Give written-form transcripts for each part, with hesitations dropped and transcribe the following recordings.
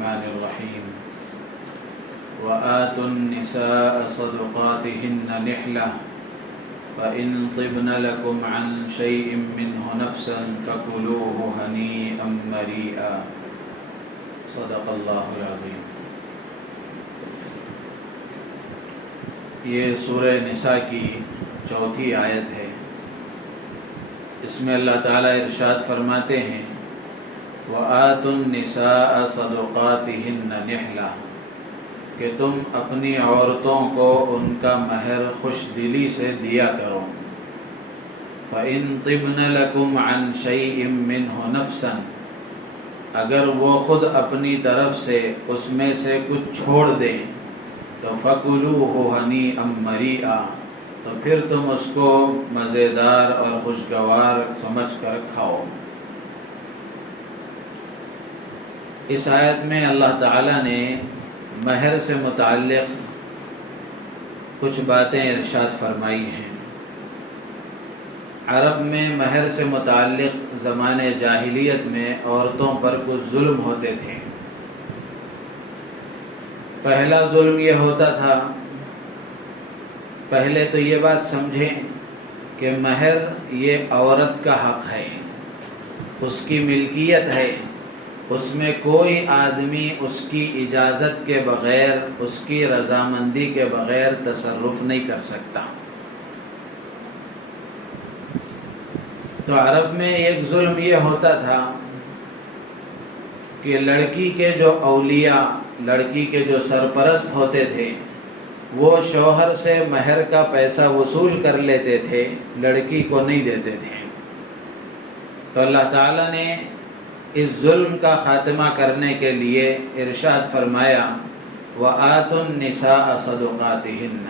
الرحمن الرحيم وآتوا النساء صدقاتهن نحلة فإن طبن لكم عن شيء منه نفسا فكلوه هنيئا مريئا صدق الله العظيم۔ یہ سورہ نساء کی چوتھی آیت ہے۔ اس میں اللہ تعالیٰ ارشاد فرماتے ہیں وَآتُوا النِّسَاءَ صَدُقَاتِهِنَّ نِحْلَةً، کہ تم اپنی عورتوں کو ان کا مہر خوش دلی سے دیا کرو۔ فَإِن طِبْنَ لَكُمْ عَنْ شَيْءٍ مِّنْهُ نَفْسًا، اگر وہ خود اپنی طرف سے اس میں سے کچھ چھوڑ دیں تو فَكُلُوهُ هَنِيئًا مَرِيئًا، تو پھر تم اس کو مزیدار اور خوشگوار سمجھ کر کھاؤ۔ اس آیت میں اللہ تعالیٰ نے مہر سے متعلق کچھ باتیں ارشاد فرمائی ہیں۔ عرب میں مہر سے متعلق زمانے جاہلیت میں عورتوں پر کچھ ظلم ہوتے تھے۔ پہلا ظلم یہ ہوتا تھا، پہلے تو یہ بات سمجھیں کہ مہر یہ عورت کا حق ہے، اس کی ملکیت ہے، اس میں کوئی آدمی اس کی اجازت کے بغیر، اس کی رضامندی کے بغیر تصرف نہیں کر سکتا۔ تو عرب میں ایک ظلم یہ ہوتا تھا کہ لڑکی کے جو اولیاء، لڑکی کے جو سرپرست ہوتے تھے، وہ شوہر سے مہر کا پیسہ وصول کر لیتے تھے، لڑکی کو نہیں دیتے تھے۔ تو اللہ تعالیٰ نے اس ظلم کا خاتمہ کرنے کے لیے ارشاد فرمایا وَآتُوا النِّسَاءَ صَدُقَاتِهِنَّ،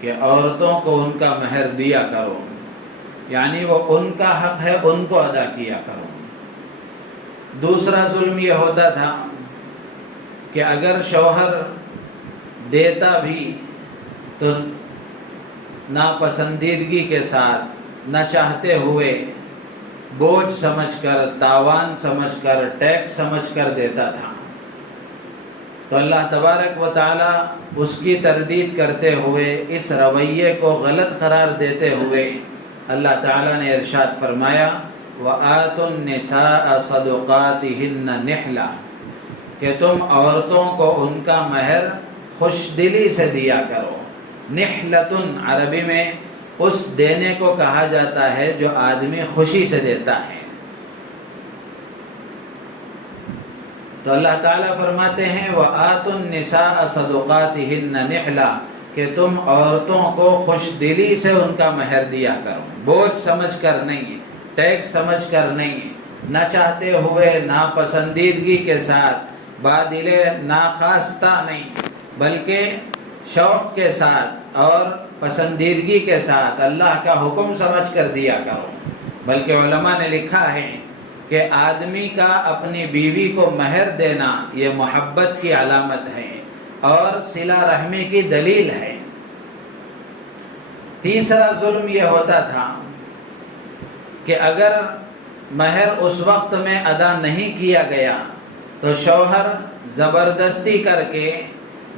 کہ عورتوں کو ان کا مہر دیا کرو، یعنی وہ ان کا حق ہے، ان کو ادا کیا کرو۔ دوسرا ظلم یہ ہوتا تھا کہ اگر شوہر دیتا بھی تو ناپسندیدگی کے ساتھ، نہ چاہتے ہوئے، بوجھ سمجھ کر، تاوان سمجھ کر، ٹیکس سمجھ کر دیتا تھا۔ تو اللہ تبارک و تعالیٰ اس کی تردید کرتے ہوئے، اس رویے کو غلط قرار دیتے ہوئے اللہ تعالیٰ نے ارشاد فرمایا وَآتُوا النِّسَاءَ صَدُقَاتِهِنَّ نِحْلَةً، کہ تم عورتوں کو ان کا مہر خوش دلی سے دیا کرو۔ نحلتن عربی میں اس دینے کو کہا جاتا ہے جو آدمی خوشی سے دیتا ہے۔ تو اللہ تعالیٰ فرماتے ہیں وَآتُوا النِّسَاءَ صَدُقَاتِهِنَّ نِحْلَةً، کہ تم عورتوں کو خوش دلی سے ان کا مہر دیا کرو، بوجھ سمجھ کر نہیں، ٹیکس سمجھ کر نہیں، نہ چاہتے ہوئے، ناپسندیدگی کے ساتھ، بادل ناخواستہ نہیں، بلکہ شوق کے ساتھ اور پسندیدگی کے ساتھ اللہ کا حکم سمجھ کر دیا کرو۔ بلکہ علماء نے لکھا ہے کہ آدمی کا اپنی بیوی کو مہر دینا یہ محبت کی علامت ہے اور صلہ رحمی کی دلیل ہے۔ تیسرا ظلم یہ ہوتا تھا کہ اگر مہر اس وقت میں ادا نہیں کیا گیا تو شوہر زبردستی کر کے،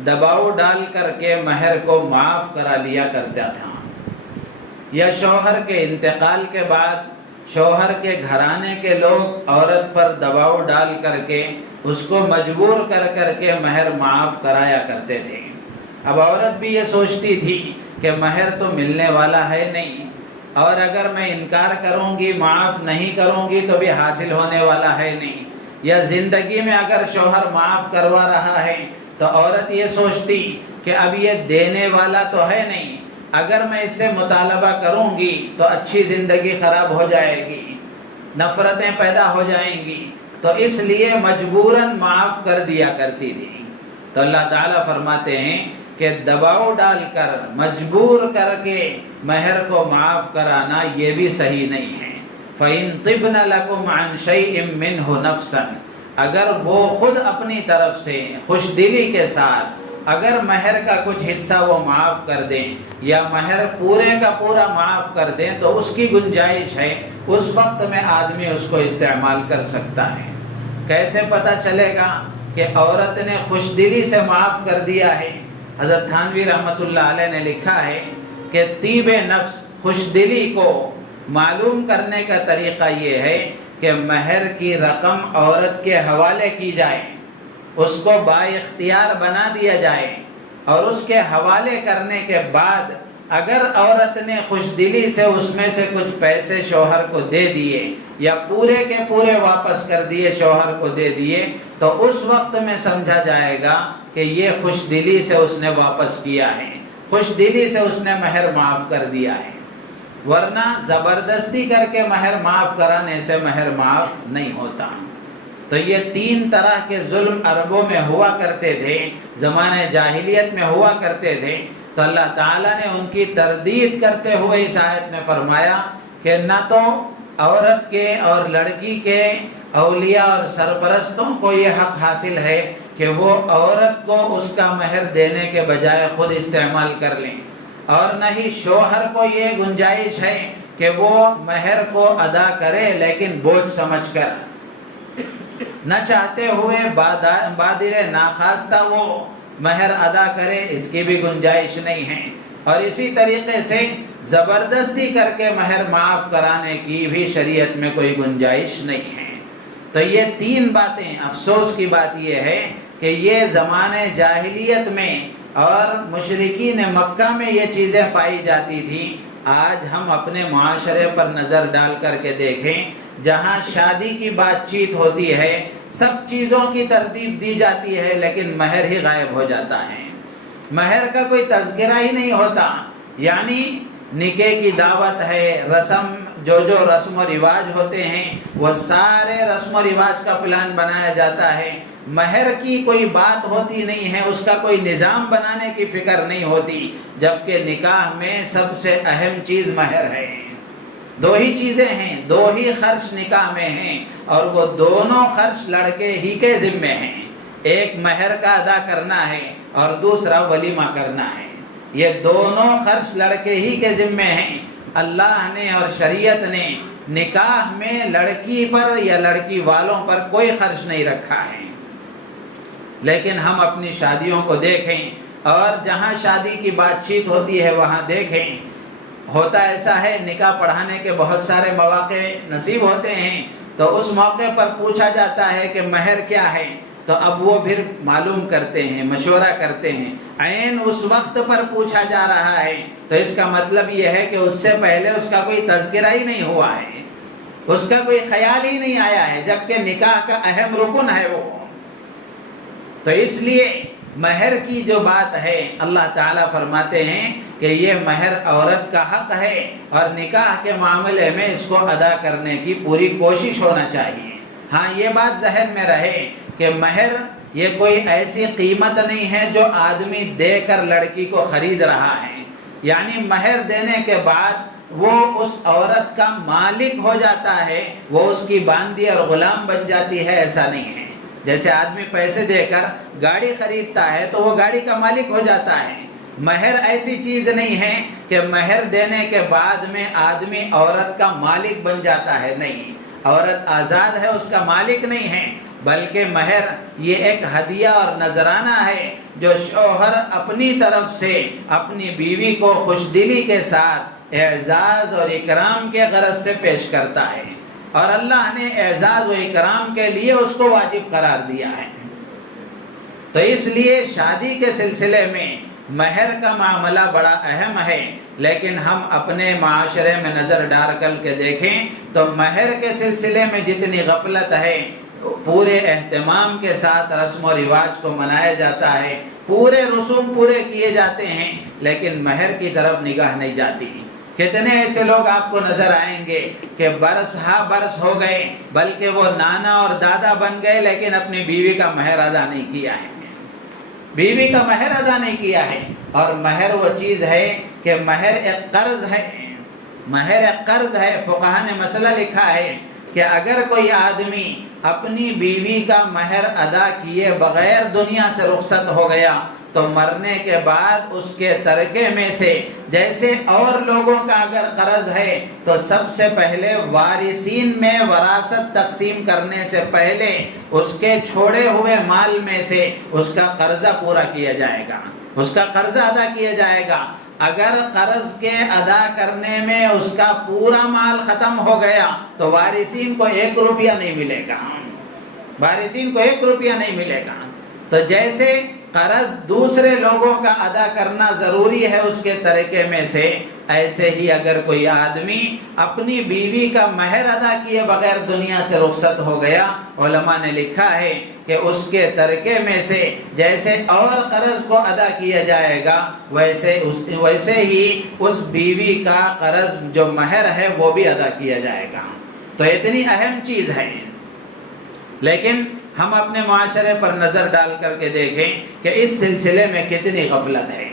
دباؤ ڈال کر کے مہر کو معاف کرا لیا کرتا تھا، یا شوہر کے انتقال کے بعد شوہر کے گھرانے کے لوگ عورت پر دباؤ ڈال کر کے اس کو مجبور کر کر کے مہر معاف کرایا کرتے تھے۔ اب عورت بھی یہ سوچتی تھی کہ مہر تو ملنے والا ہے نہیں، اور اگر میں انکار کروں گی، معاف نہیں کروں گی تو بھی حاصل ہونے والا ہے نہیں، یا زندگی میں اگر شوہر معاف کروا رہا ہے تو عورت یہ سوچتی کہ اب یہ دینے والا تو ہے نہیں، اگر میں اس سے مطالبہ کروں گی تو اچھی زندگی خراب ہو جائے گی، نفرتیں پیدا ہو جائیں گی، تو اس لیے مجبوراً معاف کر دیا کرتی تھی۔ تو اللہ تعالیٰ فرماتے ہیں کہ دباؤ ڈال کر، مجبور کر کے مہر کو معاف کرانا یہ بھی صحیح نہیں ہے۔ فَإِن طِبْنَ لَكُمْ عَنْ شَيْءٍ مِّنْهُ نَفْسًا، اگر وہ خود اپنی طرف سے خوش دلی کے ساتھ اگر مہر کا کچھ حصہ وہ معاف کر دیں یا مہر پورے کا پورا معاف کر دیں تو اس کی گنجائش ہے، اس وقت میں آدمی اس کو استعمال کر سکتا ہے۔ کیسے پتہ چلے گا کہ عورت نے خوش دلی سے معاف کر دیا ہے۔ حضرت تھانوی رحمۃ اللہ علیہ نے لکھا ہے کہ طیب نفس خوش دلی کو معلوم کرنے کا طریقہ یہ ہے کہ مہر کی رقم عورت کے حوالے کی جائے، اس کو با اختیار بنا دیا جائے، اور اس کے حوالے کرنے کے بعد اگر عورت نے خوش دلی سے اس میں سے کچھ پیسے شوہر کو دے دیے یا پورے کے پورے واپس کر دیے شوہر کو دے دیے، تو اس وقت میں سمجھا جائے گا کہ یہ خوش دلی سے اس نے واپس کیا ہے، خوش دلی سے اس نے مہر معاف کر دیا ہے، ورنہ زبردستی کر کے مہر معاف کرانے سے مہر معاف نہیں ہوتا۔ تو یہ 3 طرح کے ظلم عربوں میں ہوا کرتے تھے، زمانے جاہلیت میں ہوا کرتے تھے، تو اللہ تعالیٰ نے ان کی تردید کرتے ہوئے اس آیت میں فرمایا کہ نہ تو عورت کے اور لڑکی کے اولیاء اور سرپرستوں کو یہ حق حاصل ہے کہ وہ عورت کو اس کا مہر دینے کے بجائے خود استعمال کر لیں، اور نہ ہی شوہر کو یہ گنجائش ہے کہ وہ مہر کو ادا کرے لیکن بوجھ سمجھ کر، نہ چاہتے ہوئے بادل ناخواستہ وہ مہر ادا کرے، اس کی بھی گنجائش نہیں ہے، اور اسی طریقے سے زبردستی کر کے مہر معاف کرانے کی بھی شریعت میں کوئی گنجائش نہیں ہے۔ تو یہ 3 باتیں، افسوس کی بات یہ ہے کہ یہ زمانے جاہلیت میں اور مشرکین مکہ میں یہ چیزیں پائی جاتی تھیں۔ آج ہم اپنے معاشرے پر نظر ڈال کر کے دیکھیں، جہاں شادی کی بات چیت ہوتی ہے، سب چیزوں کی ترتیب دی جاتی ہے، لیکن مہر ہی غائب ہو جاتا ہے، مہر کا کوئی تذکرہ ہی نہیں ہوتا۔ یعنی نکاح کی دعوت ہے، جو رسم و رواج ہوتے ہیں وہ سارے رسم و رواج کا پلان بنایا جاتا ہے، مہر کی کوئی بات ہوتی نہیں ہے، اس کا کوئی نظام بنانے کی فکر نہیں ہوتی، جبکہ نکاح میں سب سے اہم چیز مہر ہے۔ 2 ہی چیزیں ہیں، 2 ہی خرچ نکاح میں ہیں، اور وہ دونوں خرچ لڑکے ہی کے ذمے ہیں، ایک مہر کا ادا کرنا ہے اور دوسرا ولیمہ کرنا ہے، یہ دونوں خرچ لڑکے ہی کے ذمے ہیں۔ اللہ نے اور شریعت نے نکاح میں لڑکی پر یا لڑکی والوں پر کوئی خرچ نہیں رکھا ہے، لیکن ہم اپنی شادیوں کو دیکھیں اور جہاں شادی کی بات چیت ہوتی ہے وہاں دیکھیں، ہوتا ایسا ہے نکاح پڑھانے کے بہت سارے مواقع نصیب ہوتے ہیں، تو اس موقع پر پوچھا جاتا ہے کہ مہر کیا ہے، تو اب وہ پھر معلوم کرتے ہیں، مشورہ کرتے ہیں، عین اس وقت پر پوچھا جا رہا ہے، تو اس کا مطلب یہ ہے کہ اس سے پہلے اس کا کوئی تذکرہ ہی نہیں ہوا ہے، اس کا کوئی خیال ہی نہیں آیا ہے، جبکہ نکاح کا اہم رکن ہے وہ۔ تو اس لیے مہر کی جو بات ہے، اللہ تعالیٰ فرماتے ہیں کہ یہ مہر عورت کا حق ہے، اور نکاح کے معاملے میں اس کو ادا کرنے کی پوری کوشش ہونا چاہیے۔ ہاں یہ بات ذہن میں رہے کہ مہر یہ کوئی ایسی قیمت نہیں ہے جو آدمی دے کر لڑکی کو خرید رہا ہے، یعنی مہر دینے کے بعد وہ اس عورت کا مالک ہو جاتا ہے، وہ اس کی باندھی اور غلام بن جاتی ہے، ایسا نہیں ہے۔ جیسے آدمی پیسے دے کر گاڑی خریدتا ہے تو وہ گاڑی کا مالک ہو جاتا ہے، مہر ایسی چیز نہیں ہے کہ مہر دینے کے بعد میں آدمی عورت کا مالک بن جاتا ہے، نہیں، عورت آزاد ہے، اس کا مالک نہیں ہے، بلکہ مہر یہ ایک ہدیہ اور نذرانہ ہے جو شوہر اپنی طرف سے اپنی بیوی کو خوش دلی کے ساتھ اعزاز اور اکرام کے غرض سے پیش کرتا ہے، اور اللہ نے اعزاز و اکرام کے لیے اس کو واجب قرار دیا ہے۔ تو اس لیے شادی کے سلسلے میں مہر کا معاملہ بڑا اہم ہے، لیکن ہم اپنے معاشرے میں نظر ڈال کر کے دیکھیں تو مہر کے سلسلے میں جتنی غفلت ہے، پورے اہتمام کے ساتھ رسم و رواج کو منایا جاتا ہے، پورے رسوم پورے کیے جاتے ہیں، لیکن مہر کی طرف نگاہ نہیں جاتی۔ کتنے ایسے لوگ آپ کو نظر آئیں گے کہ برس ہا برس ہو گئے، بلکہ وہ نانا اور دادا بن گئے، لیکن اپنی بیوی کا مہر ادا نہیں کیا ہے، بیوی کا مہر ادا نہیں کیا ہے۔ اور مہر وہ چیز ہے کہ مہر ایک قرض ہے، مہر ایک قرض ہے۔ فقہا نے مسئلہ لکھا ہے کہ اگر کوئی آدمی اپنی بیوی کا مہر ادا کیے بغیر دنیا سے رخصت ہو گیا تو مرنے کے بعد اس کے ترکے میں سے جیسے اور لوگوں کا اگر قرض ہے تو سب سے پہلے وارثین میں وراثت تقسیم کرنے سے پہلے اس کے چھوڑے ہوئے مال میں سے اس کا قرضہ پورا کیا جائے گا، اس کا قرضہ ادا کیا جائے گا۔ اگر قرض کے ادا کرنے میں اس کا پورا مال ختم ہو گیا تو وارثین کو 1 روپیہ نہیں ملے گا، وارثین کو 1 روپیہ نہیں ملے گا۔ تو جیسے قرض دوسرے لوگوں کا ادا کرنا ضروری ہے اس کے طریقے میں سے، ایسے ہی اگر کوئی آدمی اپنی بیوی کا مہر ادا کیے بغیر دنیا سے رخصت ہو گیا، علماء نے لکھا ہے کہ اس کے طریقے میں سے جیسے اور قرض کو ادا کیا جائے گا ویسے ہی اس بیوی کا قرض جو مہر ہے وہ بھی ادا کیا جائے گا۔ تو اتنی اہم چیز ہے، لیکن ہم اپنے معاشرے پر نظر ڈال کر کے دیکھیں کہ اس سلسلے میں کتنی غفلت ہے۔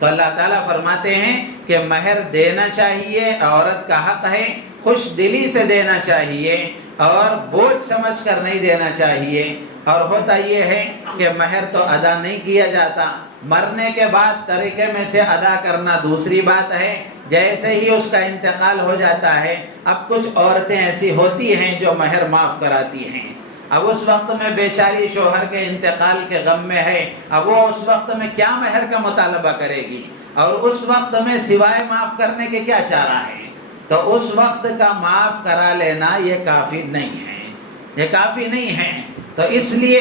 تو اللہ تعالیٰ فرماتے ہیں کہ مہر دینا چاہیے، عورت کا حق ہے، خوش دلی سے دینا چاہیے اور بوجھ سمجھ کر نہیں دینا چاہیے۔ اور ہوتا یہ ہے کہ مہر تو ادا نہیں کیا جاتا، مرنے کے بعد طریقے میں سے ادا کرنا دوسری بات ہے۔ جیسے ہی اس کا انتقال ہو جاتا ہے، اب کچھ عورتیں ایسی ہوتی ہیں جو مہر معاف کراتی ہیں۔ اب اس وقت میں بیچاری شوہر کے انتقال کے غم میں ہے، اب وہ اس وقت میں کیا مہر کا مطالبہ کرے گی، اور اس وقت میں سوائے معاف کرنے کے کیا چارہ ہے؟ تو اس وقت کا معاف کرا لینا یہ کافی نہیں ہے، یہ کافی نہیں ہے۔ تو اس لیے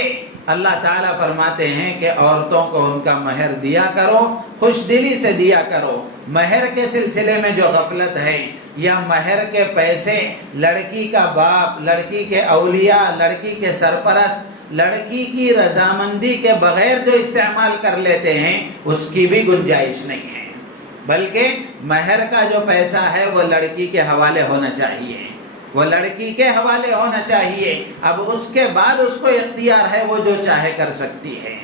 اللہ تعالیٰ فرماتے ہیں کہ عورتوں کو ان کا مہر دیا کرو، خوش دلی سے دیا کرو۔ مہر کے سلسلے میں جو غفلت ہے یا مہر کے پیسے لڑکی کا باپ، لڑکی کے اولیاء، لڑکی کے سرپرست لڑکی کی رضامندی کے بغیر جو استعمال کر لیتے ہیں اس کی بھی گنجائش نہیں ہے، بلکہ مہر کا جو پیسہ ہے وہ لڑکی کے حوالے ہونا چاہیے، وہ لڑکی کے حوالے ہونا چاہیے۔ اب اس کے بعد اس کو اختیار ہے، وہ جو چاہے کر سکتی ہے،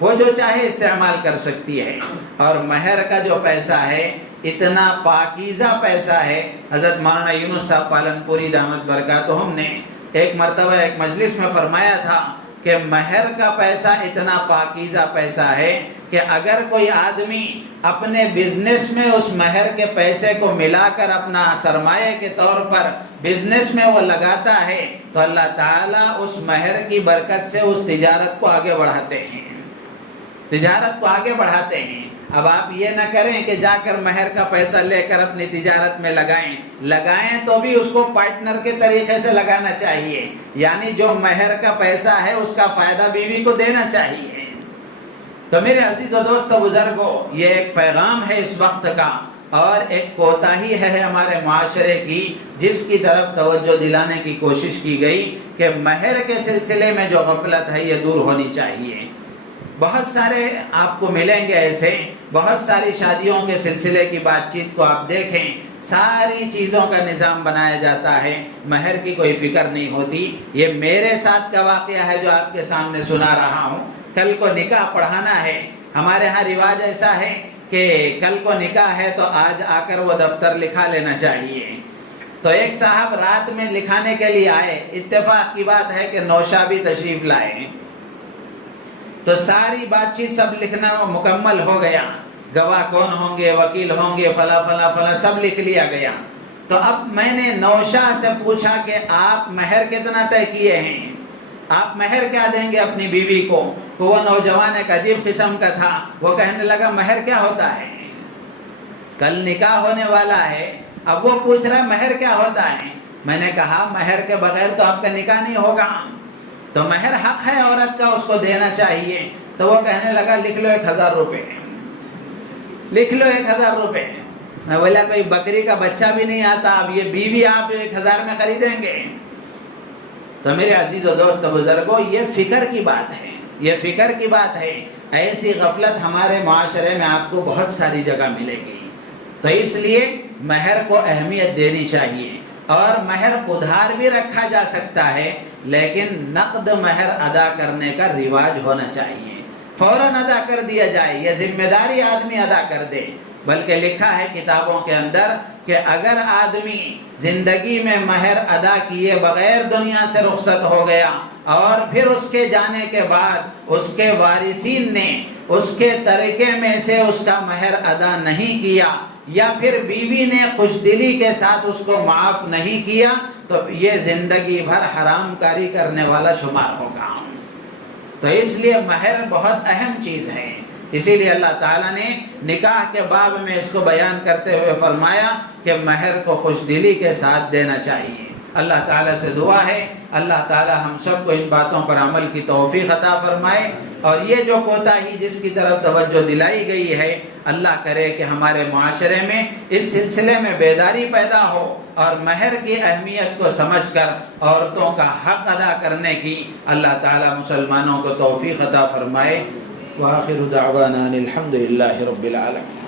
وہ جو چاہے استعمال کر سکتی ہے۔ اور مہر کا جو پیسہ ہے اتنا پاکیزہ پیسہ ہے۔ حضرت مولانا یونس صاحب پالنپوری دامت برکاتہم نے ایک مرتبہ ایک مجلس میں فرمایا تھا کہ مہر کا پیسہ اتنا پاکیزہ پیسہ ہے کہ اگر کوئی آدمی اپنے بزنس میں اس مہر کے پیسے کو ملا کر اپنا سرمایہ کے طور پر بزنس میں وہ لگاتا ہے تو اللہ تعالیٰ اس مہر کی برکت سے اس تجارت کو آگے بڑھاتے ہیں، تجارت کو آگے بڑھاتے ہیں۔ اب آپ یہ نہ کریں کہ جا کر مہر کا پیسہ لے کر اپنی تجارت میں لگائیں تو بھی اس کو پارٹنر کے طریقے سے لگانا چاہیے، یعنی جو مہر کا پیسہ ہے اس کا فائدہ بیوی کو دینا چاہیے۔ تو میرے عزیز و دوست بزرگوں، یہ ایک پیغام ہے اس وقت کا اور ایک کوتاہی ہے ہمارے معاشرے کی، جس کی طرف توجہ دلانے کی کوشش کی گئی کہ مہر کے سلسلے میں جو غفلت ہے یہ دور ہونی چاہیے۔ بہت سارے آپ کو ملیں گے ایسے، بہت ساری شادیوں کے سلسلے کی بات چیت کو آپ دیکھیں، ساری چیزوں کا نظام بنایا جاتا ہے، مہر کی کوئی فکر نہیں ہوتی۔ یہ میرے ساتھ کا واقعہ ہے جو آپ کے سامنے سنا رہا ہوں۔ کل کو نکاح پڑھانا ہے، ہمارے ہاں رواج ایسا ہے کہ کل کو نکاح ہے تو آج آ کر وہ دفتر لکھا لینا چاہیے۔ تو ایک صاحب رات میں لکھانے کے لیے آئے، اتفاق کی بات ہے کہ نوشا بھی تشریف لائے، تو ساری بات چیت سب لکھنا مکمل ہو گیا، گواہ کون ہوں گے، وکیل ہوں گے، فلاں فلاں فلاں سب لکھ لیا گیا۔ تو اب میں نے نوشا سے پوچھا کہ آپ مہر کتنا طے کیے ہیں، آپ مہر کیا دیں گے اپنی بیوی کو؟ تو وہ نوجوان ایک عجیب قسم کا تھا، وہ کہنے لگا مہر کیا ہوتا ہے، کل نکاح ہونے والا ہے، اب وہ پوچھ رہا مہر کیا ہوتا ہے۔ میں نے کہا مہر کے بغیر تو آپ کا نکاح نہیں ہوگا، تو مہر حق ہے عورت کا، اس کو دینا چاہیے۔ تو وہ کہنے لگا لکھ لو 1000 روپے، لکھ لو 1000 روپے۔ میں بولا کوئی بکری کا بچہ بھی نہیں آتا، اب یہ بیوی آپ 1000 میں خریدیں گے؟ تو میرے عزیز و دوست بزرگوں، یہ فکر کی بات ہے، یہ فکر کی بات ہے۔ ایسی غفلت ہمارے معاشرے میں آپ کو بہت ساری جگہ ملے گی۔ تو اس لیے مہر کو اہمیت دینی چاہیے، اور مہر ادھار بھی رکھا جا سکتا ہے، لیکن نقد مہر ادا کرنے کا رواج ہونا چاہیے، فوراً ادا کر دیا جائے، یہ ذمہ داری آدمی ادا کر دے۔ بلکہ لکھا ہے کتابوں کے اندر کہ اگر آدمی زندگی میں مہر ادا کیے بغیر دنیا سے رخصت ہو گیا اور پھر اس کے جانے کے بعد اس کے وارثین نے اس کے طریقے میں سے اس کا مہر ادا نہیں کیا، یا پھر بیوی نے خوش دلی کے ساتھ اس کو معاف نہیں کیا، تو یہ زندگی بھر حرام کاری کرنے والا شمار ہوگا۔ تو اس لیے مہر بہت اہم چیز ہے، اسی لیے اللہ تعالیٰ نے نکاح کے باب میں اس کو بیان کرتے ہوئے فرمایا کہ مہر کو خوش دلی کے ساتھ دینا چاہیے۔ اللہ تعالیٰ سے دعا ہے اللہ تعالیٰ ہم سب کو ان باتوں پر عمل کی توفیق عطا فرمائے، اور یہ جو کوتاہی جس کی طرف توجہ دلائی گئی ہے، اللہ کرے کہ ہمارے معاشرے میں اس سلسلے میں بیداری پیدا ہو، اور مہر کی اہمیت کو سمجھ کر عورتوں کا حق ادا کرنے کی اللہ تعالیٰ مسلمانوں کو توفیق عطا فرمائے۔ وآخر دعوانا الحمد للہ رب العالمین۔